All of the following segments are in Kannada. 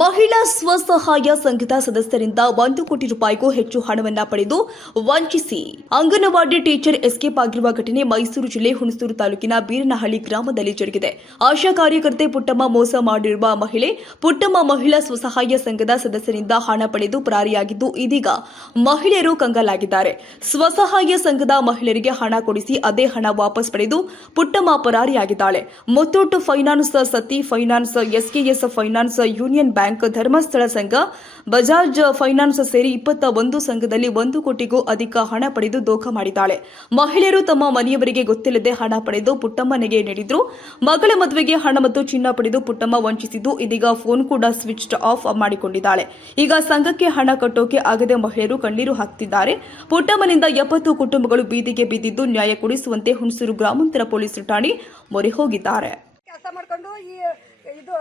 ಮಹಿಳಾ ಸ್ವಸಹಾಯ ಸಂಘದ ಸದಸ್ಯರಿಂದ ಒಂದು ಕೋಟಿ ರೂಪಾಯಿಗೂ ಹೆಚ್ಚು ಹಣವನ್ನ ಪಡೆದು ವಂಚಿಸಿ. ಅಂಗನವಾಡಿ ಟೀಚರ್ ಎಸ್ಕೇಪ್ ಆಗಿರುವ ಘಟನೆ ಮೈಸೂರು ಜಿಲ್ಲೆ ಹುಣಸೂರು ತಾಲೂಕಿನ ಬೀರನಹಳ್ಳಿ ಗ್ರಾಮದಲ್ಲಿ ಜರುಗಿದೆ. ಆಶಾ ಕಾರ್ಯಕರ್ತೆ ಪುಟ್ಟಮ್ಮ ಮೋಸ ಮಾಡಿರುವ ಮಹಿಳೆ ಪುಟ್ಟಮ್ಮ ಮಹಿಳಾ ಸ್ವಸಹಾಯ ಸಂಘದ ಸದಸ್ಯರಿಂದ ಹಣ ಪಡೆದು ಪರಾರಿಯಾಗಿದ್ದು, ಇದೀಗ ಮಹಿಳೆಯರು ಕಂಗಾಲಾಗಿದ್ದಾರೆ. ಸ್ವಸಹಾಯ ಸಂಘದ ಮಹಿಳೆಯರಿಗೆ ಹಣ ಕೊಡಿಸಿ ಅದೇ ಹಣ ವಾಪಸ್ ಪಡೆದು ಪುಟ್ಟಮ್ಮ ಪರಾರಿಯಾಗಿದ್ದಾಳೆ. ಮುತ್ತೂಟ್ ಫೈನಾನ್ಸ್ ಸತಿ finance SKS finance union bank Dharmasthala Sangha, Bajaj finance ಸೇರಿ ಇಪ್ಪತ್ತ ಒಂದು ಸಂಘದಲ್ಲಿ ಒಂದು ಕೋಟಿಗೂ ಅಧಿಕ ಹಣ ಪಡೆದು ದೋಖ ಮಾಡಿದ್ದಾಳೆ. ಮಹಿಳೆಯರು ತಮ್ಮ ಮನೆಯವರಿಗೆ ಗೊತ್ತಿಲ್ಲದೆ ಹಣ ಪಡೆದು ಪುಟ್ಟಮ್ಮನಿಗೆ ನೀಡಿದ್ರು. ಮಗಳ ಮದುವೆಗೆ ಹಣ ಮತ್ತು ಚಿನ್ನ ಪಡೆದು ಪುಟ್ಟಮ್ಮ ವಂಚಿಸಿದ್ದು, ಇದೀಗ ಫೋನ್ ಕೂಡ ಸ್ವಿಚ್ ಆಫ್ ಮಾಡಿಕೊಂಡಿದ್ದಾಳೆ. ಈಗ ಸಂಘಕ್ಕೆ ಹಣ ಕಟ್ಟೋಕೆ ಆಗದೆ ಮಹಿಳೆಯರು ಕಣ್ಣೀರು ಹಾಕ್ತಿದ್ದಾರೆ. ಪುಟ್ಟಮ್ಮನಿಂದ ಎಪ್ಪತ್ತು ಕುಟುಂಬಗಳು ಬೀದಿಗೆ ಬಿದ್ದಿದ್ದು, ನ್ಯಾಯ ಕೊಡಿಸುವಂತೆ ಹುಣಸೂರು ಗ್ರಾಮಾಂತರ ಪೊಲೀಸ್ ಠಾಣೆ ಮೊರೆ ಹೋಗಿದ್ದಾರೆ. ಇದು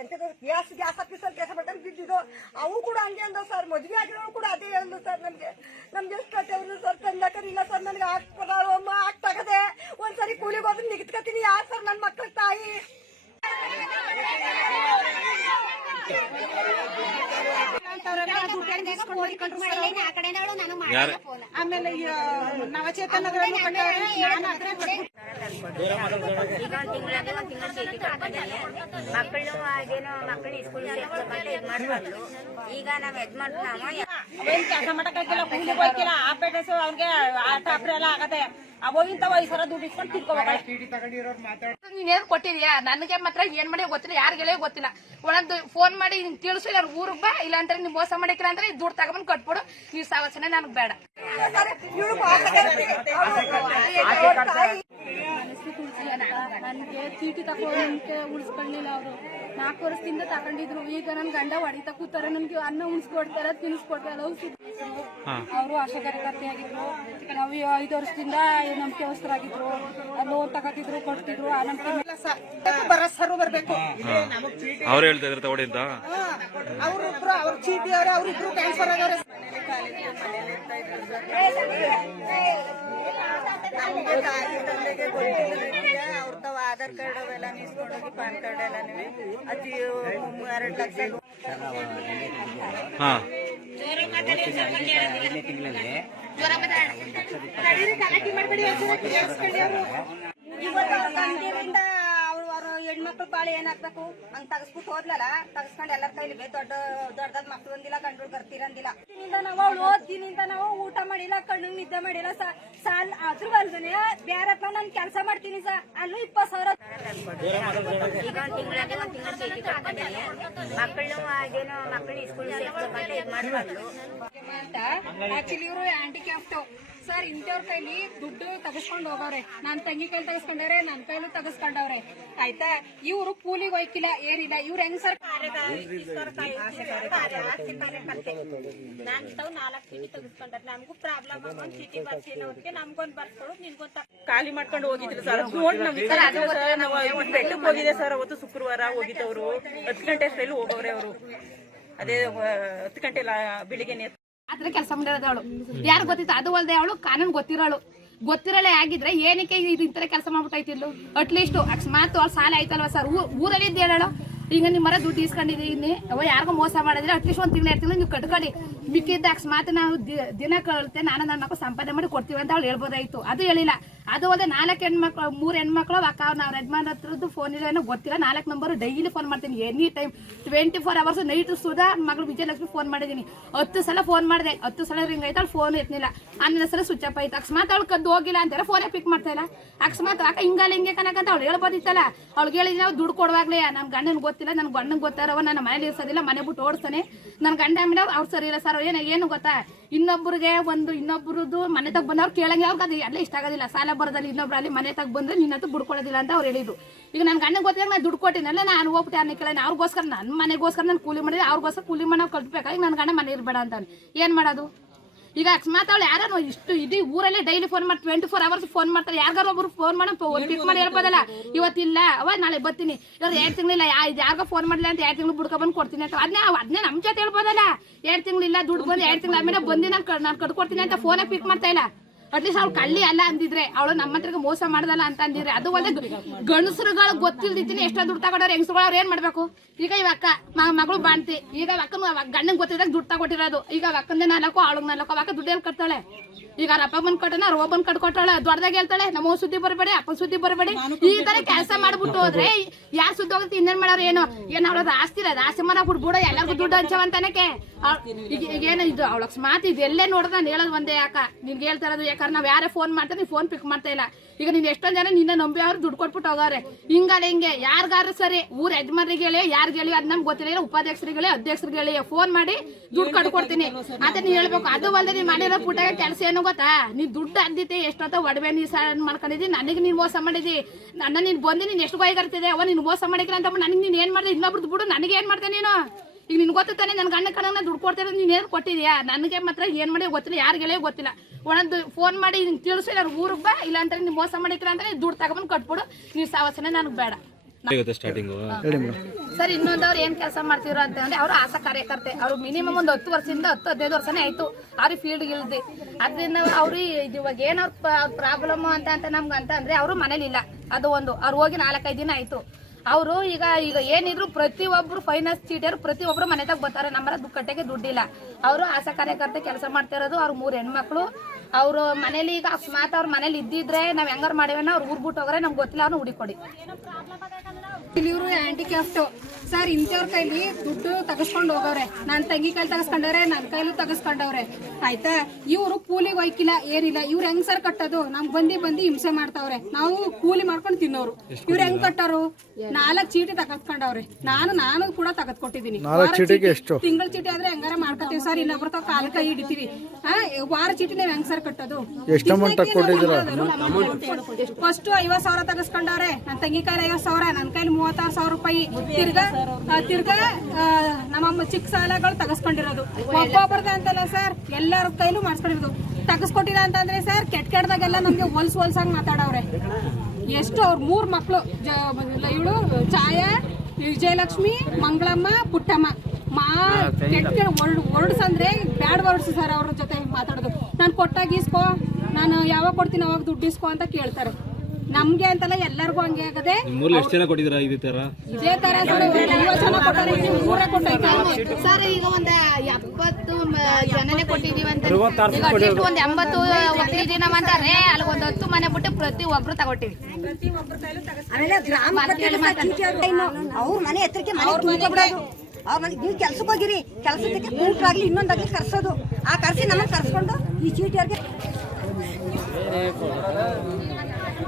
ಎಂತದು ಗ್ಯಾಸ್ ಗ್ಯಾಸ್ ಆಫೀಸಲ್ಲಿ ಕೆಲಸ ಮಾಡ್ತಾರೆ ಬಿದ್ದಿದ್ದು ಅವು ಕೂಡ ಹಂಗೆ ಅಂದ ಸರ್. ಮದುವೆ ಆಗಿರೋರು ಕೂಡ ಅದೇ ಹೇಳಿದ್ರು ಸರ್ ನಮ್ಗೆ. ನಮ್ಗೆ ಎಷ್ಟು ಕಟ್ಟೆವ್ರು ಸರ್ ತಂದಕರಿಲ್ಲ ಸರ್ ನನಗೆ ಹಾಕ್ಕೊಡಾರು ಅಮ್ಮ ಹಾಕ್ತಾಗದೆ ಒಂದ್ಸರಿ ಕೂಲಿಗೆ ಹೋದ್ರೆ ನಿಗದ್ಕತೀನಿ ಯಾರು ಸರ್ ನನ್ನ ಮಕ್ಕಳ ತಾಯಿ? ಆಮೇಲೆ ನವಚೇತನಗಳನ್ನು ಮಕ್ಕಳು ಅದೇನೋ ಮಕ್ಕಳು ಸ್ಕೂಲ್ ಸೇರ್ಸ್ಬೇಕಂತ ಇದ್ ಮಾಡ್ಕೊಂಡು ಈಗ ನಾವ್ ಎದ್ ಮಾಡ್ತಾವ ಅವೇನ್ ಕೆಲಸ ಮಾಡಕ್ಕಾಗಿಲ್ಲ ಕೂಲಿಗೆ ಹೋಯ್ಕಿಲ್ಲ ಆ ಪೇಟೆಸ್ ಅವ್ರಿಗೆ ಆಟ ಅಪ್ರ ಎಲ್ಲ ಆಗದೆ ಅವಾಗಿಂತ ವಯಸ್ಸರ ದುಡ್ಡು ಕೊಟ್ಟಿದ್ಯಾ ನನಗೆ ಮಾತ್ರ ಏನ್ ಮಾಡಿ ಗೊತ್ತಿಲ್ಲ ಯಾರಿಗೆಲ್ಲ ಗೊತ್ತಿಲ್ಲ ಒಂದೊಂದು ಫೋನ್ ಮಾಡಿ ನೀನ್ ತಿಳಿಸು ಇಲ್ಲ ಊರಿಗೆ ಬಾ ಇಲ್ಲ ಅಂದ್ರೆ ನೀವು ಮೋಸ ಮಾಡಿಕ್ರ ಅಂದ್ರೆ ದುಡ್ಡು ತಗೊಂಡ್ ಕಟ್ಬಿಡು ನೀವು ಸಾವಸನೆ ನನಗ್ ಬೇಡ ಮಾತಾಡ್ತಾರೆ ತಾಯಿ ನನಗೆ ಚೀಟಿ ತಗೊಂಡ್ಕೆ ಉಳಿಸ್ಕೊಳ್ಳಿಲ್ಲ ಅವರು. ನಾಲ್ಕು ವರ್ಷದಿಂದ ತಗೊಂಡಿದ್ರು. ಈಗ ನನ್ ಗಂಡ ಹೊಡಿತಾ ಕೂತಾರೆ. ನನ್ಗೆ ಅನ್ನ ಉಣಿಸ್ಕೊಡ್ತಾರ ತಿನ್ಸ್ಕೊಡ್ತಾರ. ಅವರು ಆಶಾ ಕಾರ್ಯಕರ್ತೆ ಆಗಿದ್ರು ನಾವು ಐದು ವರ್ಷದಿಂದ ನಂಬಿಕೆವಸ್ತರಾಗಿದ್ರು ಲೋನ್ ತಗೋತಿದ್ರು ಕೊಡ್ತಿದ್ರು. ಆ ನಂಬಿಕೆ ಬರಸರು ಬರ್ಬೇಕು. ಅವ್ರು ಹೇಳ್ತಾ ಇದ್ರು ತಗೊಳ್ಳಿ ಅಂತ ಅವ್ರಿಬ್ರು ಅವ್ರ ಚೀಟಿ ಅವ್ರೆ ಅವ್ರಿಬ್ರು ಕ್ಯಾನ್ಸರ್ ಆಗವ್ರೆ ನಮ್ಗೆ ತಾಯಿ ತಂದೆಗೆ ಗೊತ್ತಿಲ್ಲ ಅವ್ರ ತಾವ ಆಧಾರ್ ಕಾರ್ಡ್ ಅವೆಲ್ಲ ನಿಸ್ಕೊಂಡೋಗಿ ಪಾನ್ ಕಾರ್ಡ್ ಎಲ್ಲ ಅತಿ ಎರಡು ಲಕ್ಷ ಗಂಡಿರಿಂದ ಅವ್ರು ಅವ್ರ ಹೆಣ್ಮಕ್ಳು ಪಾಳಿ ಏನಾಗ್ಬೇಕು? ಹಂಗ್ ತಗಸ್ಬಿಟ್ಟು ಹೋದ್ಲಲ್ಲ, ತಗಸ್ಕೊಂಡ್ ಎಲ್ಲರ ಕೈಲಿ ದೊಡ್ಡ, ದೊಡ್ಡದ್ ಮಕ್ಳು ಒಂದಿಲ್ಲ ಗಂಡು ಬರ್ತಿರಂದಿಲ್ಲ ದಿನಿಂದ ನಾವು ಅವ್ಳು ಓದ್ದಿನಿಂದ ನಾವು ಊಟ ಮಾಡಿಲ್ಲ, ಕಣ್ಣು ನಿದ್ದೆ ಮಾಡಿಲ್ಲ, ಸ- ಸಾಲ್ ಅದ್ರ ಅಲ್ದನೆ ಬೇರೆ ನಾನು ಕೆಲಸ ಮಾಡ್ತೀನಿ ಸರ್ ಅಲ್ಲೂ ಇಪ್ಪತ್ತು ಸಾವಿರ ಮಕ್ಕಳು ಅದೇನೋ ಮಕ್ಕಳು ಮಾಡ್ಕೊಂಡು ಅಂತ. ಆಕ್ಚುಲಿ ಇವರು ಹ್ಯಾಂಡಿಕ್ಯಾಪ್ಟ್ ಸರ್ ಇಂಥವ್ರ ಕೈಲಿ ದುಡ್ಡು ತಗಸ್ಕೊಂಡು ಹೋಗವ್ರೆ. ನನ್ನ ತಂಗಿ ಕೈಲಿ ತಗಸ್ಕೊಂಡವ್ರೆ ನನ್ನ ಕೈಲೂ ತಗಸ್ಕೊಂಡವ್ರೆ. ಆಯ್ತಾ? ಇವ್ರು ಕೂಲಿಗೆ ಹೋಯ್ಕಿಲ್ಲ ಏನಿಲ್ಲ. ಇವ್ರ ಹೆಂಗ್ ಸರ್ ನಮಗೂ ಪ್ರಾಬ್ಲಮ್ ಒಂದ್ ಚೀಟಿ ಬರ್ಸಿನವ್ರಿಗೆ ನಮ್ಗೊಂದ್ ಬರ್ಸ್ಕೊಡು ನಿನ್ಗೊಂದ್ ಖಾಲಿ ಮಾಡ್ಕೊಂಡು ಹೋಗಿದ್ರು ಸರ್ ನೋಡಿ ನಾವು ಬೆಟ್ಟಕ್ಕೆ ಹೋಗಿದೆ ಸರ್ ಅವತ್ತು ಶುಕ್ರವಾರ ಹೋಗಿದ್ದವರು. ಹತ್ತು ಗಂಟೆ ಅಷ್ಟರಲ್ಲಿ ಹೋಗವ್ರೆ ಅವರು. ಅದೇ ಹತ್ತು ಗಂಟೆ ಬೆಳಿಗ್ಗೆ ಆತರ ಕೆಲಸ ಮಾಡಿರೋದು ಅವಳು. ಯಾರು ಗೊತ್ತಿತ್ತು? ಅದು ಅಲ್ಲದೆ ಅವಳು, ಕಾನೂನು ಗೊತ್ತಿರೋಳು. ಗೊತ್ತಿರೋಳೆ ಆಗಿದ್ರೆ ಏನಕ್ಕೆ ಇದು ಇಂತರ ಕೆಲಸ ಮಾಡ್ಬಿಟ್ಟೈತಿಲ್ಲು ಅಟ್ಲೀಸ್ಟ್ ಅಕಸ್ಮಾತ್ ಅವ್ಳು ಸಾಲ ಆಯ್ತಲ್ವಾ ಸರ್? ಊರಲ್ಲಿ ಇದ್ದು ಹೇಳೋ ಈಗ ನಿಮ್ಮ ಮರ ದುಡ್ಡು ಇಸ್ಕೊಂಡಿದ್ದೀನಿ ಅವ ಯಾರಿಗೂ ಮೋಸ ಮಾಡಿದ್ರೆ ಅಟ್ಲೀಸ್ಟ್ ಒಂದ್ ತಿಂಗಳು ತಿಂಗಳು ನೀವು ಕಟ್ಕೊಳ್ಳಿ. ಮಿಕ್ಕಿದ್ದ ಅಕಸ್ಮಾತ್ ನಾವು ದಿನ ಕಳ್ತೆ ನಾನು ನನ್ನ ಮಕ್ಕಳು ಸಂಪಾದನೆ ಮಾಡಿ ಕೊಡ್ತೀವಿ ಅಂತ ಅವ್ಳು ಹೇಳ್ಬೋದಾಯ್ತು. ಅದು ಹೇಳಿಲ್ಲ. ಅದು ಅಲ್ಲದೆ ನಾಲ್ಕು ಹೆಣ್ಮಕ್ಳು, ಮೂರು ಹೆಣ್ಮಕ್ಳು, ಅಕ್ಕ, ನಾವು ಯಜಮಾನ್ ಹತ್ರದ್ದು ಫೋನ್ ಇಲ್ಲ ಏನೋ ಗೊತ್ತಿಲ್ಲ. ನಾಲ್ಕು ನಂಬರು ಡೈಲಿ ಫೋನ್ ಮಾಡ್ತೀನಿ. Any time twenty four hours night Sudha ಮಗಳು ವಿಜಯಲಕ್ಷ್ಮಿ ಫೋನ್ ಮಾಡಿದ್ದೀನಿ ಹತ್ತು ಸಲ ಫೋನ್ ಮಾಡಿದೆ. ಹತ್ತು ಸಲ ರಿಂಗ್ ಆಯ್ತು ಫೋನ್ ಎತ್ತಿಲ್ಲ ಹನ್ನೊಂದು ಸಲ ಸ್ವಿಚ್ ಅಪ್ ಆಯ್ತು. ಅಕಸ್ಮಾತ್ ಅವಳು ಕದ್ದು ಹೋಗಿಲ್ಲ ಅಂತಾರೆ ಫೋನೇ ಪಿಕ್ ಮಾಡ್ತಾ ಇಲ್ಲ. ಅಕಸ್ಮಾತ್ ಅಕ್ಕ ಹಿಂಗಲ್ಲ ಹಿಂಗೆ ಕನಕಂತ ಅವ್ಳು ಹೇಳ್ಬೋದಿತ್ತಲ್ಲ. ಅವ್ಳಿಗೆ ಹೇಳಿದ್ರೆ ನಾವು ದುಡ್ಡು ಕೊಡುವಾಗ್ಲೇ. ನನ್ನ ಗಂಡನ ಗೊತ್ತಿಲ್ಲ ನನ್ನ ಗಂಡನ ಗೊತ್ತಾರವ, ನನ್ನ ಮನೇಲಿ ಇರ್ಸೋದಿಲ್ಲ, ಮನೆ ಬಿಟ್ಟು ಓಡಿಸ್ತಾನೆ. ನನ್ನ ಗಂಡ ಮೇಲೆ ಅವ್ರು ಸರಿ ಇಲ್ಲ ಸರ್, ಏನು ಏನು ಗೊತ್ತಾ? ಇನ್ನೊಬ್ರಿಗೆ ಒಂದು ಇನ್ನೊಬ್ರದ್ದು ಮನೆ ತಗ ಬಂದವ್ರು ಕೇಳಂಗೆ ಅವ್ರಿಗೆ ಅದು ಎಲ್ಲ ಇಷ್ಟ ಆಗೋದಿಲ್ಲ. ಸಾಲ ಬರೋದಲ್ಲಿ ಇನ್ನೊಬ್ರಲ್ಲಿ ಮನೆ ತಗ ಬಂದ್ರೆ ನಿನ್ನತ್ತು ಬಿಡ್ಕೊಳ್ಳೋದಿಲ್ಲ ಅಂತ ಅವ್ರು ಹೇಳಿದ್ರು. ಈಗ ನನ್ನ ಗಂಡಗೆ ಗೊತ್ತಿಲ್ಲ ನಾನು ದುಡ್ಡು ಕೊಟ್ಟಿನಲ್ಲ ನಾನು ಹೋಗ್ಬಿಟ್ಟು ಯಾರನ್ನ ಕೇಳ ಅವ್ರಿಗೋಸ್ಕರ ನನ್ನ ಮನೆಗೋಸ್ಕರ ನಾನು ಕೂಲಿ ಮಾಡಿದ್ರೆ ಅವ್ರಿಗೋಸ್ಕರ ಕೂಲಿ ಮಾಡೋ ಕಟ್ಬೇಕಾಗಿ ನನ್ನ ಗಂಡ ಮನೆ ಇರಬೇಡ ಅಂತಾನೆ. ಏನು ಮಾಡೋದು? ಈಗ ಅಕಸ್ಮಾತ್ ಅವಳು ಯಾರೋ ಇಷ್ಟು ಇಡೀ ಊರಲ್ಲೇ ಡೈಲಿ ಫೋನ್ ಮಾಡಿ ಟ್ವೆಂಟಿ ಫೋರ್ ಅವರ್ಸ್ ಫೋನ್ ಮಾಡ್ತಾರೆ. ಯಾರಿಗಾರು ಒಬ್ರು ಫೋನ್ ಮಾಡಿ ಪಿಕ್ ಮಾಡಿ ಹೇಳ್ಬೋದಲ್ಲ? ಇವತ್ತಿಲ್ಲ. ಅವ ನಾಳೆ ಬರ್ತೀನಿ. ಇವ್ರು ಎರಡು ತಿಂಗಳಿಲ್ಲ ಯಾರಿಗೋ ಫೋನ್ ಮಾಡಲಿಲ್ಲ ಅಂತ ಎರಡು ತಿಂಗಳು ಬಿಡ್ಕೊ ಬಂದು ಕೊಡ್ತೀನಿ ಅಂತ. ಅದನ್ನೇ ಅದನ್ನೇ ನಮ್ಮ ಜೊತೆ ಹೇಳ್ಬೋದಲ್ಲ? ಎರಡು ತಿಂಗಳಿಲ್ಲ ದುಡ್ಡು ಬಂದು ಎರಡು ತಿಂಗಳು ಆಮೇಲೆ ಬಂದು ನಾನು ನಾನು ಕಟ್ಕೊಡ್ತೀನಿ ಅಂತ ಫೋನೇ ಪಿಕ್ ಮಾಡ್ತಾ ಇಲ್ಲ. ಅಟ್ಲೀಸ್ಟ್ ಅವ್ಳು ಕಳ್ಳಿ ಅಲ್ಲ ಅಂದಿದ್ರೆ ಅವಳು ನಮ್ಮ ಹತ್ರ ಮೋಸ ಮಾಡ್ದಲ್ಲ ಅಂತ ಅಂದಿದ್ರೆ ಅದು ಒಂದೇ ಗಣಸರುಗಳು ಗೊತ್ತಿಲ್ದಿದ್ದೀನಿ ಎಷ್ಟೋ ದುಡ್ಡು ತಗೊಂಡವ್ರು ಹೆಂಗಸ್ರುಗಳು ಅವ್ರು ಏನ್ ಮಾಡ್ಬೇಕು? ಈಗ ಇವ ಅಕ್ಕ ಮಗಳು ಬಾಣ್ತಿ ಈಗ ಅಕ್ಕನ ಗಂಡನ್ ಗೊತ್ತಿದ್ದಾಗ ದುಡ್ಡು ತಗೊಟ್ಟಿರೋದು. ಈಗ ಅಕ್ಕಂದೆ ನಾಲ್ಕು ಅವಳಗ್ ನಾಲ್ಕು ಅಕ್ಕ ದುಡ್ಡು ಎಲ್ಲಿ ಕಟ್ತಾಳೆ? ಈಗ ಅವ್ರ ಅಪ್ಪ ಬಂದ್ ಕಟ್ಟನ ಅವ್ರ ಒಬ್ಬನ್ ಕಟ್ಕೊಟ್ಟಾಳೆ ದೊಡ್ಡದಾಗ ಹೇಳ್ತಾಳೆ ನಮ್ಮ ಸುದ್ದಿ ಬರಬೇಡಿ ಅಪ್ಪನ ಸುದ್ದಿ ಬರಬೇಡಿ. ಈ ತರ ಕೆಲಸ ಮಾಡ್ಬಿಟ್ಟು ಹೋದ್ರೆ ಯಾರ್ ಸುದ್ದಿ ಹೋಗುತ್ತೆ ಇನ್ನೇನ್ ಮಾಡೋರು ಏನು? ಏನ್ ಅವಳ ಆಸ್ತಿ ಇಲ್ಲ ಆಸ್ತಿ ಮನ ಬಿಡ್ಬಿಡ ಎಲ್ಲರಿಗೂ ದುಡ್ಡು ಹಂಚವಂತನಕ್ಕೆ ಈಗ ಈಗ ಏನು ಇದು ಅವಳ ಸ್ಮಾರ್ಟ್ ಇದು ಎಲ್ಲೇ ನೋಡ್ದ ನಾನು ಹೇಳೋದು ಒಂದೇ ಯಾಕ ನಿನ್ಗೆ ಹೇಳ್ತಾ ಇರೋದು ಯಾಕಂದ್ರೆ ನಾವ್ ಯಾರೇ ಫೋನ್ ಮಾಡ್ತಾರೆ ನೀವು ಫೋನ್ ಪಿಕ್ ಮಾಡ್ತಾ ಇಲ್ಲ. ಈಗ ನೀನು ಎಷ್ಟೊಂದ್ ಜನ ನಿನ್ನ ನಂಬಿ ಅವ್ರು ದುಡ್ಡು ಕೊಟ್ಬಿಟ್ಟು ಹೋಗಾರೆ ಹಿಂಗಲ್ಲ ಹಿಂಗೆ ಯಾರಿಗಾರು ಸರಿ ಊರ ಯಜಮಾನ್ರಿಗೆ ಹೇಳಿ ಯಾರಿಗೆ ಹೇಳಿ ಅದ್ ನಮ್ಗೆ ಗೊತ್ತಿಲ್ಲ. ಉಪಾಧ್ಯಕ್ಷರಿಗೆ ಹೇಳಿ ಅಧ್ಯಕ್ಷರಿಗೆ ಹೇಳಿ ಫೋನ್ ಮಾಡಿ ದುಡ್ಡು ಕಟ್ಕೊಡ್ತೀನಿ. ಅದೇ ನೀನು ಹೇಳ್ಬೇಕು ಅದು ಅಲ್ಲದೆ ನೀನು ಮಾಡಿರೋ ಪುಟಾಗ ಕೆಲಸ ಏನು ಗೊತ್ತಾ? ನೀನ್ ದುಡ್ಡು ಅಂದಿದ್ದೆ ಎಷ್ಟೊತ್ತ ಒಡವೆ ನೀ ಸರ್ ಮಾಡ್ಕೊಂಡಿದ್ದಿ ನನಗೆ ನೀನ್ ಮೋಸ ಮಾಡಿದಿ ನನ್ನ ನೀನು ಬಂದು ನೀನು ಎಷ್ಟು ಬೈಗರ್ತಿದೆ ಅವ ನೀನು ಮೋಸ ಮಾಡಿದ್ರೆ ಅಂತ ನನಗೆ ನೀನ್ ಏನ್ ಮಾಡಿದೆ? ಇನ್ನೊಬ್ರದ್ದು ಬಿಡು ನನಗೆ ಏನ್ ಮಾಡ್ದೆ ನೀನು? ಈಗ ನಿನ್ ಗೊತ್ತಾನೆ ನನ್ನ ಗಂಡ ಕಣ ದುಡ್ಡು ಕೊಡ್ತಾರೆ ನೀನ್ ಏನ್ ಕೊಟ್ಟಿದ್ಯಾ? ನನಗೆ ಮಾತ್ರ ಏನ್ ಮಾಡಿ ಗೊತ್ತಿಲ್ಲ ಯಾರಿಗೆಲ್ಲ ಗೊತ್ತಿಲ್ಲ. ಒಂದೊಂದು ಫೋನ್ ಮಾಡಿ ನಿನ್ ತಿಳಿಸಿ ನಾನು ಊರಿಗೆ ಬಾ ಇಲ್ಲ ಅಂತ ನೀನ್ ಮೋಸ ಮಾಡಿಕ್ರ ಅಂದ್ರೆ ದುಡ್ಡು ತಗೊಂಡ್ ಕಟ್ಬಿಡು ನೀವು ಸಾವಸನೆ ನನಗೆ ಬೇಡ. ಸರ್ ಇನ್ನೊಂದವ್ರು ಏನ್ ಕೆಲಸ ಮಾಡ್ತಿದ್ರು ಅಂತ ಅಂದ್ರೆ ಅವ್ರು ಆಸಾ ಕಾರ್ಯಕರ್ತೆ. ಅವ್ರು ಮಿನಿಮಮ್ ಒಂದು ಹತ್ತು ವರ್ಷದಿಂದ ಹತ್ತು ಹದಿನೈದು ವರ್ಷನೇ ಆಯ್ತು. ಅವ್ರಿಗೆ ಫೀಲ್ಡ್ ಇಲ್ದಿ ಅದರಿಂದ ಅವ್ರಿ ಇದು ಇವಾಗ ಏನವ್ರ ಪ್ರಾಬ್ಲಮ್ ಅಂತ ಅಂತ ನಮ್ಗೆ ಅಂತ ಅಂದ್ರೆ ಅವರು ಮನೇಲಿ ಇಲ್ಲ ಅದು ಒಂದು ಅವ್ರು ಹೋಗಿ ನಾಲ್ಕೈದು ದಿನ ಆಯ್ತು. ಅವರು ಈಗ ಈಗ ಏನಿದ್ರು ಪ್ರತಿ ಒಬ್ರು ಫೈನಾನ್ಸ್ ಚೀಟಿಯರು ಪ್ರತಿಯೊಬ್ರು ಮನೆದಾಗ ಬರ್ತಾರೆ. ನಮ್ಮರ ಕಟ್ಟೆಗೆ ದುಡ್ಡಿಲ್ಲ. ಅವರು ಆಸಾ ಕಾರ್ಯಕರ್ತೆ ಕೆಲಸ ಮಾಡ್ತಾ ಇರೋದು ಅವ್ರ ಮೂರು ಹೆಣ್ಮಕ್ಳು. ಅವರು ಮನೇಲಿ ಈಗ ಅಕಸ್ಮಾತ್ ಅವ್ರ ಮನೇಲಿ ಇದ್ದಿದ್ರೆ ನಾವ್ ಹೆಂಗಾರು ಮಾಡಿವೇನ ಅವ್ರು ಊರ್ ಬಿಟ್ಟು ಹೋಗ್ರೆ ನಮ್ಗೆ ಗೊತ್ತಿಲ್ಲ ಅವ್ರನ್ನ ಹುಡುಕೊಡಿ ಇವರು ಹ್ಯಾಂಡಿಕ್ಯಾಫ್ಟ್ ಸರ್ ಇಂಥವ್ರ ಕೈಲಿ ದುಡ್ಡು ತಗಸ್ಕೊಂಡು ಹೋಗವ್ರೆ. ನನ್ನ ತಂಗಿ ಕೈಲಿ ತಗಸ್ಕೊಂಡವ್ರೆ ನನ್ನ ಕೈಲೂ ತಗಸ್ಕೊಂಡವ್ರೆ. ಆಯ್ತಾ? ಇವರು ಕೂಲಿ ಒಯ್ಕಿಲ್ಲ ಏನಿಲ್ಲ. ಇವ್ರು ಹೆಂಗ್ ಸರ್ ಕಟ್ಟೋದು? ನಮ್ ಬಂದಿ ಬಂದಿ ಹಿಂಸೆ ಮಾಡ್ತಾವ್ರೆ. ನಾವು ಕೂಲಿ ಮಾಡ್ಕೊಂಡು ತಿನ್ನೋರು. ಇವ್ರು ಹೆಂಗ್ ಕಟ್ಟೋರು? ನಾಲ್ಕು ಚೀಟಿ ತಗಸ್ಕೊಂಡವ್ರೆ. ನಾನು ನಾನು ಕೂಡ ತಗದ್ ಕೊಟ್ಟಿದೀನಿ ತಿಂಗಳ ಚೀಟಿ ಆದ್ರೆ ಹೆಂಗಾರ ಮಾಡ್ಕೊತೀವಿ ಸರ್? ಇನ್ನೊಬ್ರ ತಾವ್ ಕಾಲ್ ಕೈ ಹಿಡಿತೀವಿ. ಆ, ವಾರ ಚೀಟಿ ನಾವ್ ಹೆಂಗ್ ಸರ್ ಕಟ್ಟೋದು? ಫಸ್ಟ್ ಐವತ್ ಸಾವಿರ ತಗಸ್ಕೊಂಡವ್ರೆ. ನನ್ನ ತಂಗಿ ಕೈಲಿ ಐವತ್ ಸಾವಿರ ನನ್ನ ಕೈಲಿ ಮೂವತ್ತಾರು ಸಾವಿರ ರೂಪಾಯಿ. ತಿರ್ಗಾ ತಿರ್ಗಾ ನಮ್ಮ ನಮ್ಮಮ್ಮ ಚಿಕ್ಕ ಸಾಲಗಳು ತಗಸ್ಕೊಂಡಿರೋದು. ಒಬ್ಬೊಬ್ಬರದ ಅಂತಲ್ಲ ಸರ್ ಎಲ್ಲರ ಕೈಲೂ ಮಾಡಿಸ್ಕೊಂಡಿರೋದು. ತಗಸ್ಕೊಟ್ಟಿಲ್ಲ ಅಂತಂದ್ರೆ ಸರ್ ಕೆಟ್ಟ ಕೆಟ್ಟದಾಗೆಲ್ಲ ನಮ್ಗೆ ಹೊಲ್ಸ್ ಹೊಲ್ಸಾಗಿ ಮಾತಾಡವ್ರೆ. ಎಷ್ಟು ಅವ್ರ ಮೂರ್ ಮಕ್ಳು ಇವಳು ಛಾಯಾ ವಿಜಯಲಕ್ಷ್ಮಿ ಮಂಗಳಮ್ಮ ಪುಟ್ಟಮ್ಮ. ಮಾ ಕೆಟ್ಟ ವರ್ಡ್ ವರ್ಡ್ಸ್ ಅಂದ್ರೆ ಬ್ಯಾಡ್ ವರ್ಡ್ಸ್ ಸರ್ ಅವ್ರ ಜೊತೆ ಮಾತಾಡೋದು. ನಾನು ಕೊಟ್ಟಾಗ ಇಸ್ಕೋ ನಾನು ಯಾವಾಗ ಕೊಡ್ತೀನಿ ಅವಾಗ ದುಡ್ಡು ಇಸ್ಕೋ ಅಂತ ಕೇಳ್ತಾರೆ. ನಮ್ಗೆ ಅಂತಲ್ಲ ಎಲ್ಲರಿಗೂ ಹಂಗೆ ಆಗದೆ ಮೂರಲ್ಲಿ ಎಷ್ಟು ಜನ ಕೊಟ್ಟಿದ್ದೀರಾ ಇದೇ ತರ? ಇದೇ ತರ ಸರ್ ಐವತ್ತು ಜನ ಕೊಟ್ಟಾರೆ ಇಲ್ಲಿ ನೂರೇ ಕೊಟ್ಟೈತೆ ಸರ್ ಈಗ ಒಂದ ಎಪ್ಪತ್ತು ಜನನೇ ಕೊಟ್ಟಿದೀವಿ ಅಂತ. ಈಗ ಅಟ್ಲೀಸ್ಟ್ ಒಂದ್ ಎಂಬತ್ತು ಒತ್ತಿದೀವಿ ನಾವ್ ಅಂತಾರೆ ಅಲ್ಲಿ ಒಂದ್ ಹತ್ತು ಮನೆ ಬಿಟ್ಟು ಪ್ರತಿ ಒಬ್ರು ತಗೊಟ್ಟಿವಿ. ಆಮೇಲೆ ಗ್ರಾಮ ಅವ್ರ ಮನೆ ಎತ್ತರಕ್ಕೆ ಮನೆ ಅವ್ರ ಮನೆ ನೀವು ಕೆಲ್ಸಕ್ಕೆ ಹೋಗಿರಿ ಕೆಲಸಕ್ಕೆ ಕೂಟ್ರಾಗ್ಲಿ ಇನ್ನೊಂದಾಗ್ಲಿ ಕರ್ಸೋದು. ಆ ಕರ್ಸಿ ನಮ್ಮನ್ನ ಕರ್ಸ್ಕೊಂಡು ಈ ಚೀಟಿಯವ್ರಿಗೆ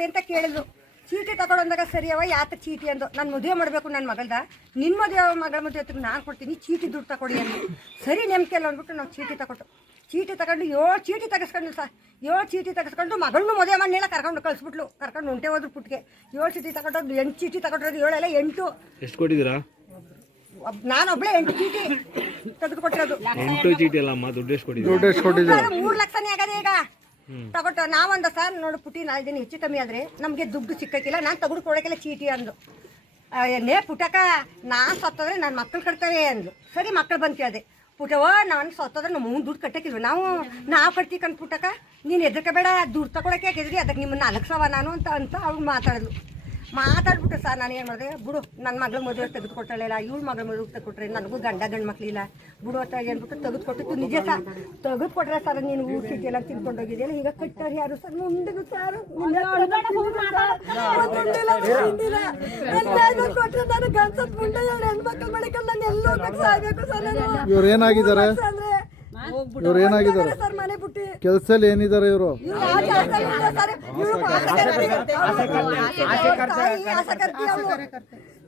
ತಗೊಡಿ ಅಂತ ಕೇಳಿದ್ರು. ಚೀಟಿ ತಗೊಳಂದಾಗ ಸರಿ ಅವ ಯಾತ ಚೀಟಿ? ಅಂದು ನಾನು ಮದುವೆ ಮಾಡಬೇಕು ನನ್ನ ಮಗಳ್ದ. ನಿನ್ನ ಮದುವೆ ಮಗಳ ಮದುವೆ ಹತ್ರ ನಾನು ಕೊಡ್ತೀನಿ. ಚೀಟಿ ದುಡ್ಡು ತಗೊಡಿ ಅಂದ್ರು ಸರಿ ನೆಮ್ಕೆ ಇಲ್ಲ ಅಂದ್ಬಿಟ್ಟು ನಾವು ಚೀಟಿ ತಗೊಂಡು ಚೀಟಿ ತಗೊಂಡು ಏಳು ಚೀಟಿ ತೆಗೆಸ್ಕೊಂಡು ಸರ್ ಏಳು ಚೀಟಿ ತೆಗೆಸ್ಕೊಂಡು ಮಗಳನ್ನೂ ಮದುವೆ ಮನೆಯೆಲ್ಲ ಕರ್ಕೊಂಡು ಕಳಿಸ್ಬಿಟ್ಲು. ಕರ್ಕೊಂಡು ಹೊಂಟೆ ಹೋದ್ರು ಪುಟ್ಟಿಗೆ ಏಳು ಚೀಟಿ ತಗೊಂಡು ಎಂಟು ಚೀಟಿ ತಗೊಂಡಿರೋದು ಏಳೆಲ್ಲ ಎಂಟು. ಎಷ್ಟು ಕೊಟ್ಟಿದ್ದೀರಾ? ನಾನು ನಾನೊಬ್ಳೆ ಎಂಟು ಚೀಟಿ ತೆಗೆದುಕೊಟ್ಟಿರೋದು ಎಂಟು ಚೀಟಿ ಅಲ್ಲಮ್ಮ ದುಡ್ಡು ಎಷ್ಟು ಕೊಟ್ಟಿದ್ದೀರಾ? ಮೂರು ಲಕ್ಷನೇ ಆಗದೆ ಈಗ. ತಗೊಟ್ಟು, ನಾವಂದ ಸರ್, ನೋಡು ಪುಟಿ ನಾಲ್ಕು ದಿನ ಹೆಚ್ಚು ಕಮ್ಮಿ ಆದ್ರೆ ನಮಗೆ ದುಡ್ಡು ಸಿಕ್ಕಕ್ಕಿಲ್ಲ ನಾನು ತಗೊಂಡು ಕೊಡೋಕ್ಕೆಲ್ಲ ಚೀಟಿ ಅಂದು ನೇ ಪುಟಕ ನಾನು ಸತ್ತೋದ್ರೆ ನನ್ನ ಮಕ್ಳು ಕಟ್ತವೆ ಅಂದ್ಲು. ಸರಿ, ಮಕ್ಳು ಬಂದು ಕೇಳಿದೆ ಪುಟವ ನಾನು ಸತ್ತೋದ್ರೆ ನಮ್ಮ ದುಡ್ಡು ಕಟ್ಟಕ್ಕಿಲ್ವ ನಾವು ನಾವು ಕಟ್ತೀವಿ ಕಂಡು ಪುಟಕ ನೀನು ಎದಕ್ಕೆ ಬೇಡ ದುಡ್ಡು ತಗೊಳಕ್ಕೆ ಹಾಕಿದ್ರಿ ಅದಕ್ಕೆ ನಿಮ್ಮನ್ನ ನಾಲ್ಕು ಸವ ನಾನು ಅಂತ ಅಂತ ಅವ್ರು ಮಾತಾಡಿದ್ಲು. ಮಾತಾಡ್ಬಿಟ್ಟು ಸರ್ ನಾನು ಏನು ಮಾಡಿದೆ? ಬಿಡು ನನ್ನ ಮಗಳ ಮದುವೆ ತೆಗೆದುಕೊಟ್ಟಳಿಲ್ಲ ಇವಳು ಮಗಳ ಮದುವೆ ತೆಗೆದುಕೊಟ್ರೆ ನನಗೂ ಗಂಡ ಗಂಡು ಮಕ್ಳಿಲ್ಲ ಬಿಡು ಅಂತ ಹೇಳ್ಬಿಟ್ಟು ತೆಗೆದುಕೊಟ್ಟಿತ್ತು ನಿಜ ಸರ್. ತೆಗೆದುಕೊಟ್ರೆ ಸರ್ ನೀನು ಊಟಿದ್ಯಲ್ಲ ಚೀಟಿ ಎಲ್ಲ ತಿನ್ಕೊಂಡು ಹೋಗಿದ್ಯಲ್ಲ ಈಗ ಕಟ್ಟಾರ ಯಾರು ಸರ್? ಮುಂದಿನ ಸರ್. ಕೊಟ್ಟರೆ ಮುಂದೆ ಎರಡು ಹೆಣ್ಮಕ್ಳು ಮಡಿಕಲ್ ನಾನು ಎಲ್ಲ ಹೋಗಕ್ಕೆ ಸಾಯ್ಬೇಕು ಸರ್ ನಾನು. ಇವ್ರು ಏನಾಗಿದ್ದಾರೆ? ಇವ್ರು ಏನಾಗಿದ್ದಾರೆ? ಸರ್ ಮನೆ ಬಿಟ್ಟು ಕೆಲ್ಸದಲ್ಲಿ ಏನಿದ್ದಾರೆ ಇವರು.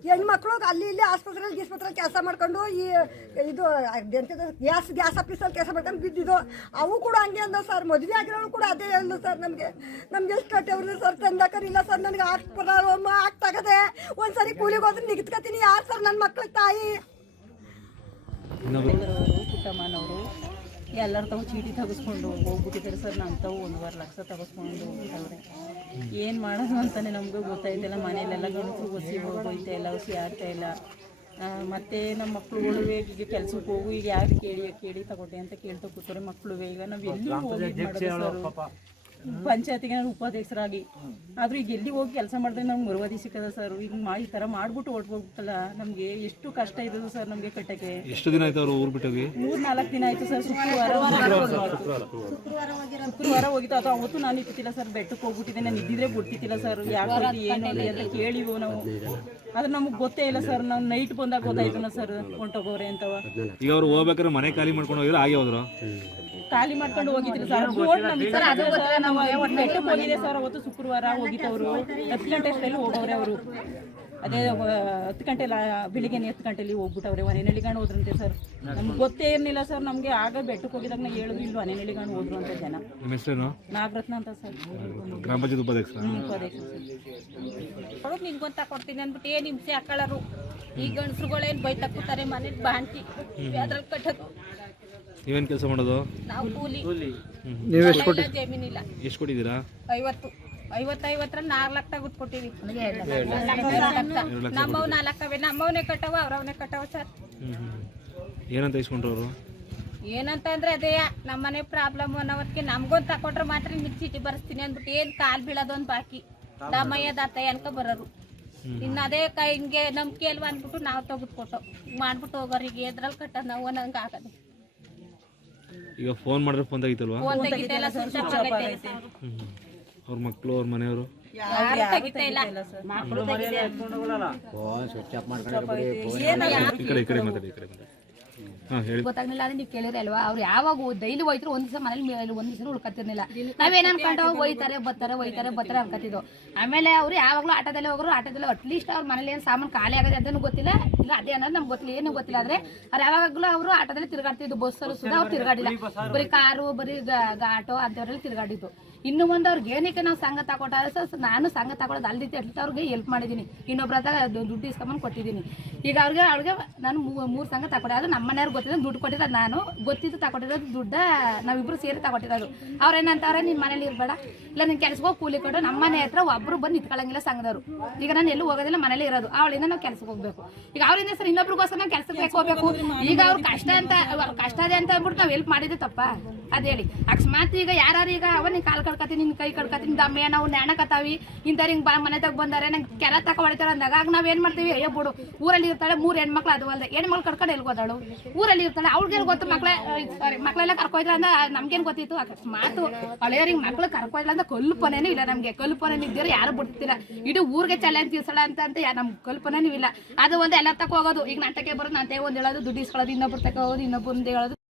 ಹೆಣ್ಮಕ್ಳು ಅಲ್ಲಿ ಇಲ್ಲಿ ಆಸ್ಪತ್ರೆಯಲ್ಲಿ ಗೀಸ್ಪತ್ರೆಯಲ್ಲಿ ಕೆಲಸ ಮಾಡ್ಕೊಂಡು ಈ ಇದು ಗ್ಯಾಸ್ ಗ್ಯಾಸ್ ಆಫೀಸಲ್ಲಿ ಕೆಲಸ ಮಾಡ್ಕೊಂಡು ಬಿದ್ದಿದ್ದು. ಅವು ಕೂಡ ಹಂಗೆ ಅಂದ ಸರ್. ಮದುವೆ ಆಗಿರೋಳು ಕೂಡ ಅದೇ ಹೇಳಿದ್ರು ಸರ್ ನಮಗೆ. ನಮ್ಗೆ ಎಷ್ಟು ಕಟ್ಟೆವ್ರು ಸರ್. ತಂದಾಕರಿಲ್ಲ ಸರ್. ನನಗೆ ಆಗ್ತದ ಆಗ್ತಾಗದೆ ಒಂದ್ಸರಿ ಕೂಲಿಗೆ ಹೋದ್ರೆ ನಿಗಿತ್ಕತೀನಿ ಯಾರು ಸರ್ ನನ್ನ ಮಕ್ಳ ತಾಯಿ? ಪುಟ್ಟಮ್ಮನವರು ಎಲ್ಲರ ತಾವು ಚೀಟಿ ತೆಗೆಸ್ಕೊಂಡು ಹೋಗ್ಬಿಟ್ಟಿದ್ದಾರೆ ಸರ್ ನಮ್ಮ ತಾವು ಒಂದೂವರೆ ಲಕ್ಷ ತಗಸ್ಕೊಂಡು ಹೋಗ್ಬಿಟ್ಟವ್ರೆ ಏನು ಮಾಡೋದು ಅಂತಲೇ ನಮಗೂ ಗೊತ್ತಾಯ್ತಿಲ್ಲ. ಮನೆಯಲ್ಲೆಲ್ಲ ಗಂಟು ಒಸಿ ಹೋಗೋಯ್ತಾ ಇಲ್ಲ ಒಸಿ ಆಗ್ತಾ ಇಲ್ಲ. ಮತ್ತು ನಮ್ಮ ಮಕ್ಕಳುಗಳು ಈಗ ಕೆಲ್ಸಕ್ಕೆ ಹೋಗು ಈಗ ಯಾರು ಕೇಳಿ ಕೇಳಿ ತಗೊಟ್ಟೆ ಅಂತ ಕೇಳ್ತಾ ಕೂತಾರೆ ಮಕ್ಕಳು ಈಗ ನಾವು ಎಲ್ಲೂ ಹೋಗಿ ಮಾಡೋದು ಸರ್. ಪಂಚಾಯತಿಗೆ ನಾನು ಉಪಾಧ್ಯಕ್ಷರಾಗಿ. ಆದ್ರೂ ಈಗ ಎಲ್ಲಿ ಹೋಗಿ ಕೆಲಸ ಮಾಡಿದ್ರೆ ನಮ್ಗೆ ಮರುವಾದಿ ಸಿಕ್ಕದ ಸರ್. ಈಗ ಮಾ ಈ ಥರ ಮಾಡ್ಬಿಟ್ಟು ಹೊರ್ಟ್ಬಿಟ್ಟಲ್ಲ ನಮಗೆ ಎಷ್ಟು ಕಷ್ಟ ಇದ್ದದು ಸರ್ ನಮಗೆ ಕಟ್ಟಕ್ಕೆ. ಎಷ್ಟು ದಿನ ಆಯ್ತು ಅವರು ಊರು ಬಿಟ್ಟೋಗಿ? ಮೂರ್ ನಾಲ್ಕು ದಿನ ಆಯ್ತು ಸರ್ ಶುಕ್ರವಾರ ಶುಕ್ರವಾರ ಹೋಗಿತ್ತು. ಅಥವಾ ಅವತ್ತು ನಾನು ಇಟ್ಟಿಲ್ಲ ಸರ್ ಬೆಟ್ಟಕ್ಕೆ ಹೋಗ್ಬಿಟ್ಟಿದ್ದೆ. ನಾನು ಇದ್ದಿದ್ರೆ ಬಿಡ್ತಿದ್ದಿಲ್ಲ ಸರ್. ಯಾಕೆ ಏನು ಅಂತ ಕೇಳಿವು ನಾವು. ಆದ್ರೆ ನಮಗೆ ಗೊತ್ತೇ ಇಲ್ಲ ಸರ್. ನಾವು ನೈಟ್ ಬಂದಾಗ ಗೊತ್ತಾಯ್ತು ಸರ್ ಹೊಂಟೋಗೋರೆ ಅಂತವ ಈಗ ಅವ್ರು ಹೋಗ್ಬೇಕಾದ್ರೆ ಮನೆ ಖಾಲಿ ಮಾಡ್ಕೊಂಡು ಹೋಗಿದ್ರೆ ಹಾಗೆ ಹೋದ್ರು? ಖಾಲಿ ಮಾಡ್ಕೊಂಡು ಹೋಗಿದ್ರಿ ಸರ್. ಬೋರ್ಡ್ ನಮ್ಗೆ ಸರ್ ಅದು ನಾವು ನೈಟ್ ಹೋಗಿದೆ ಸರ್ ಅವತ್ತು ಶುಕ್ರವಾರ ಹೋಗಿತ್ತವರು ಹತ್ತು ಗಂಟೆ ಅಷ್ಟರಲ್ಲಿ ಹೋಗವ್ರೆ ಅವರು. ಅದೇ ಹತ್ತು ಗಂಟೆ ಬೆಳಿಗ್ಗೆ ಹತ್ತು ಗಂಟೆಲಿ ಹೋಗ್ಬಿಟ್ಟವ್ರೆ ಒನೆನಳ್ಳಿಗಂಡು ಹೋದ್ರಂತೆ ಸರ್. ನಮ್ಗೆ ಗೊತ್ತೇ ಇರಲಿಲ್ಲ ಸರ್ ನಮಗೆ ಆಗ ಬೆಟ್ಟಕ್ಕೆ ಹೋಗಿದಾಗ ನಾ ಹೇಳುದು ಇಲ್ಲಿ ಒನೆನಳ್ಳಿಗಂಡು ಹೋದ್ರು ಅಂತ ಜನ. ನಿಮ್ಮ ಹೆಸರೇನು? ನಾಗರತ್ನ ಅಂತ ಸರ್. ಗ್ರಾಮ ಪಂಚಾಯತ್ ಉಪಾಧ್ಯಕ್ಷ ಉಪಾಧ್ಯಕ್ಷ ಸರ್. ಅವ್ರು ನಿನ್ಗೊಂತ ಕೊಡ್ತೀನಿ ಅಂದ್ಬಿಟ್ಟು ಏನು ಹಿಂಸೆ ಹಾಕೊಳ್ಳೋರು ಈ ಗಂಡಸ್ರುಗಳೇನು ಬೈತಾ ಕೂತಾರೆ ಮನೇಲಿ ಬಾಂಟಿ ಅದ್ರಲ್ಲಿ ಕಟ್ಟೋದು. ನೀವೇನ್ ಕೆಲಸ ಮಾಡೋದು? ನಾವು ಕೂಲಿ. ನೀವು ಎಷ್ಟು ಎಲ್ಲ ಜಮೀನಿಲ್ಲ. ಎಷ್ಟು ಕೊಟ್ಟಿದ್ದೀರಾ? ಐವತ್ತು. ಐವತ್ತು ಐವತ್ತರಲ್ಲಿ ನಾಲ್ಕು ಲಕ್ಷ ತಗೊಂಡು ಕೊಟ್ಟಿವಿ. ನಮ್ಮವ್ ನಾಲ್ಕವೆ ನಮ್ಮವನೇ ಕಟ್ಟವ ಅವ್ರವನೇ ಕಟ್ಟವ ಸರ್. ಏನಂತ ಇಸ್ಕೊಂಡ್ರು ಅವರು? ಏನಂತ ಅಂದ್ರೆ ಅದೇ ನಮ್ಮನೆ ಪ್ರಾಬ್ಲಮ್ ಅನ್ನೋದಕ್ಕೆ ನಮ್ಗೊಂದು ತಕೊಂಡ್ರೆ ಮಾತ್ರ ನಿಮ್ಗೆ ಚೀಟಿ ಬರ್ಸ್ತೀನಿ ಅಂದ್ಬಿಟ್ಟು ಏನ್ ಕಾಲ್ ಬೀಳೋದೊಂದು ಬಾಕಿ. ದಮ್ಮಯ್ಯ ದಾತಯ್ಯ ಅನ್ಕೊ ಬರೋರು. ಇನ್ನ ಅದೇ ಕೈ ಹಿಂಗೆ ನಂಬಿಕೆ ಅಲ್ವಾ ಅಂದ್ಬಿಟ್ಟು ನಾವು ತೆಗೆದುಕೊಟ್ಟು ಮಾಡ್ಬಿಟ್ಟು ಹೋಗೋರಿಗೆ ಎದ್ರಲ್ಲಿ ಕಟ್ಟ ನಾವು ನಂಗೆ ಆಗದೆ. ಈಗ ಫೋನ್ ಮಾಡಿದ್ರೆ ಫೋನ್ ತೆಗಿತಲ್ವಾ? ಫೋನ್ ತೆಗಿತಾ ಅವ್ರ ಮಕ್ಕಳು ಅವ್ರ ಮನೆಯವರು? ಯಾರು ತೆಗಿತಾ ಇಲ್ಲ? ಈ ಕಡೆ ಈ ಕಡೆ ಮಾತಾಡಿ ಈ ಕಡೆ ಮಾತಾಡಿ. ಹಾಂ ಹೇಳಿ. ಗೊತ್ತಾಗ್ಲಿಲ್ಲ ಅಂದ್ರೆ ನೀವು ಕೇಳಿದ್ರೆ ಅಲ್ವಾ ಅವ್ರು ಯಾವಾಗ ಡೈಲಿ ಹೋಯ್ತಾರೆ ಒಂದ್ ದಿವಸ ಮನೇಲಿ ಒಂದ್ ದಿವಸ ಉಳ್ಕತ್ತಿರ್ಲಿಲ್ಲ ನಾವೇನ್ ಅನ್ಕೊಂಡು ಹೋಯ್ತಾರೆ ಬರ್ತಾರೆ ಹೋಯ್ತಾರೆ ಬರ್ತಾರೆ ಅನ್ಕತಿದ್ವು ಆಮೇಲೆ ಅವ್ರು ಯಾವಾಗಲೂ ಆಟೋದಲ್ಲಿ ಹೋಗೋರು ಅಟ್ ಅಟ್ಲೀಸ್ಟ್ ಅವ್ರ ಮನೇಲಿ ಏನು ಸಾಮಾನು ಖಾಲಿ ಆಗದೆ ಅಂತನೂ ಗೊತ್ತಿಲ್ಲ. ಇಲ್ಲ ಅದೇ ಅನ್ನೋದು ನಮ್ಗೆ ಗೊತ್ತಿಲ್ಲ ಏನು ಗೊತ್ತಿಲ್ಲ. ಆದ್ರೆ ಅವ್ರು ಯಾವಾಗಲೂ ಅವರು ಆಟೋದಲ್ಲಿ ತಿರುಗಾಡ್ತಿದ್ದು. ಬಸ್ಸಲ್ಲೂ ಸುಧಾ ಅವ್ರು ತಿರುಗಾಡಿಲ್ಲ. ಬರೀ ಕಾರು ಬರೀ ಆಟೋ ಅಂತವ್ರಲ್ಲಿ ತಿರುಗಾಡಿದ್ದು. ಇನ್ನು ಮುಂದೆ ಅವ್ರಿಗೆ ಏನಕ್ಕೆ ನಾವು ಸಂಘ ತಗೊಟ್ಟಾರೆ ಸರ್ ನಾನು ಸಂಘ ತಗೊಳ್ಳೋದು ರೀತಿ ಅಟ್ಲೀಸ್ಟ್ ಅವ್ರಿಗೆ ಹೆಲ್ಪ್ ಮಾಡಿದ್ದೀನಿ. ಇನ್ನೊಬ್ಬರ ಹತ್ರ ದುಡ್ಡು ಇಸ್ಕೊಂಬಂದು ಕೊಟ್ಟಿದ್ದೀನಿ. ಈಗ ಅವ್ರಿಗೆ ಅವ್ರಿಗೆ ನಾನು ಮೂರು ಸಂಘ ತಗೊಟ್ಟೆ ಅದು ನಮ್ಮ ಮನೆಯವ್ರಿಗೆ ಗೊತ್ತಿಲ್ಲ ದುಡ್ಡು ಕೊಟ್ಟಿರೋದು ನಾನು. ಗೊತ್ತಿದ್ದು ತಗೊಟ್ಟಿರೋದು ದುಡ್ಡ ನಾವಿಬ್ಬರು ಸೇರಿ ತಗೊಟ್ಟಿರೋದು. ಅವ್ರೇನಂತಾರೆ ನಿಮ್ಮ ಮನೇಲಿ ಇರಬೇಡ. ಇಲ್ಲ ನಿನ್ನ ಕೆಲಸಕ್ಕೋಗಿ ಕೂಲಿ ಕೊಟ್ಟು ನಮ್ಮ ಮನೆ ಹತ್ರ ಒಬ್ರು ಬಂದು ನಿಂತ್ಕೊಳ್ಳಂಗಿಲ್ಲ ಸಂಘದವರು. ಈಗ ನಾನು ಎಲ್ಲೂ ಹೋಗೋದಿಲ್ಲ, ಮನೇಲಿ ಇರೋದು. ಅವಳಿಂದ ನಾವು ಕೆಲಸಕ್ಕೆ ಹೋಗಬೇಕು. ಈಗ ಅವರಿಂದ ಸರ್, ಇನ್ನೊಬ್ರಿಗೋಸ್ಕರ ನಾವು ಕೆಲಸಕ್ಕೆ ಹೋಗಬೇಕು. ಈಗ ಅವ್ರು ಕಷ್ಟ ಅಂತ ಕಷ್ಟ ಇದೆ ಅಂತ ಅಂದ್ಬಿಟ್ಟು ನಾವು ಹೆಲ್ಪ್ ಮಾಡಿದ್ದೆ ತಪ್ಪ? ಅದ್ ಹೇಳಿ. ಅಕಸ್ಮಾತ್ ಈಗ ಯಾರು ಈಗ ಅವ ನೀನ್ ಕಾಲ್ ಕಡ್ಕತೀನಿ ನಿನ್ ಕೈ ಕಡ್ಕತೀನಿ ದಮ್ಮೆ ನಾವು ನೆಣಕತ್ತಾವಿ ಇಂಥವ್ರು ಹಿಂಗ್ ಬಾ ಮನೆದಾಗ ಬಂದಾರೆ, ನಂಗೆ ಕೆರ ತಕ ಹೊಡಿತಾರ ಅಂದಾಗ, ಆಗ ನಾವ್ ಏನ್ ಮಾಡ್ತೀವಿ? ಅಯ್ಯೋ ಬಿಡು, ಊರಲ್ಲಿ ಇರ್ತಾಳೆ, ಮೂರ್ ಹೆಣ್ಮಕ್ಳು ಅದು ಅಲ್ಲದೆ ಹೆಣ್ಮಕ್ಳು ಕರ್ಕೊಂಡು ಎಲ್ಲಿ ಹೋದಳು? ಊರಲ್ಲಿ ಇರ್ತಾಳೆ, ಅವ್ಳಿಗೆ ಗೊತ್ತು ಮಕ್ಳೆ ಸಾರಿ ಮಕ್ಳೆಲ್ಲ ಕರ್ಕೊಯ್ದ್ರ ಅಂದ್ರೆ ನಮ್ಗೇನ್ ಗೊತ್ತಿತ್ತು? ಅಕಸ್ಮಾತ್ ಹಳೆಯವ್ರಿಗೆ ಮಕ್ಳು ಕರ್ಕೊಯ್ದ್ರ ಅಂದ್ರೆ ಕಲ್ಪನೆನೂ ಇಲ್ಲ ನಮ್ಗೆ. ಕಲ್ಪನೆ ಇದ್ದೀರ ಯಾರು ಬಿಡ್ತಿಲ್ಲ. ಇಡೀ ಊರಿಗೆ ಚಾಲೆಂಜ್ ತೀರ್ಸಳ ಅಂತ ಅಂತ ನಮ್ಗೆ ಕಲ್ಪನೆನೂ ಇಲ್ಲ. ಅದು ಒಂದು ಎಲ್ಲ ತಕ ಹೋಗೋದು. ಈಗ ನಾಟಕ ಬರೋದು, ನಾನು ಒಂದ್ ಹೇಳೋದು, ದುಡ್ಡು ಇಸ್ಕೊಳ್ಳೋದು ಇನ್ನೊಬ್ರು ಹೋಗೋದು ಇನ್ನೊಬ್ಬರು ಹೇಳೋದು.